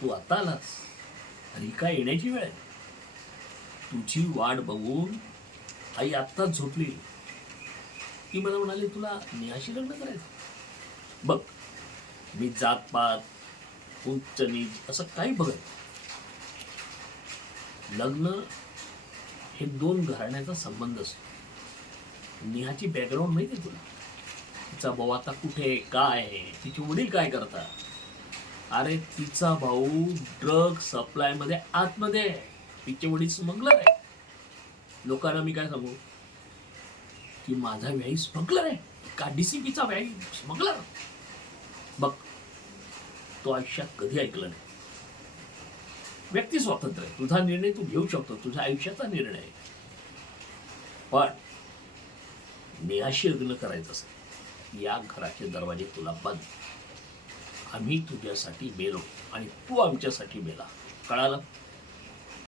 तू आता आलास, आणि काय येण्याची वेळ आहे. तुझी वाट बघून आई आत्ताच झोपली. ती मला म्हणाली, तुला नेहाशी लग्न करायचं. बघ, मी जातपात उच्च नीच असं काही बघत नाही. लग्न हे दोन घराण्याचा संबंध असतो. नेहाची बॅकग्राऊंड माहिती आहे तुला? तिचा भाऊ आता कुठे काय आहे, तिचे वडील काय करतात. अरे तिचा भाऊ ड्रग सप्लाय मध्ये आतमध्ये आहे, तिचे वडील स्मगलर आहे. लोकांना मी काय सांगू की माझा व्याई स्मगलर आहे का डीसीपीचा व्याई स्मगलर? बघ, तो आयुष्यात कधी ऐकलं नाही. व्यक्ती स्वातंत्र्य आहे, तुझा निर्णय तू घेऊ शकतो, तुझ्या आयुष्याचा निर्णय आहे. पण नेहाशी लग्न करायचं असेल, या घराचे दरवाजे तुला बंद. आम्ही तुझ्यासाठी मेलो आणि तू आमच्यासाठी मेला, कळालं?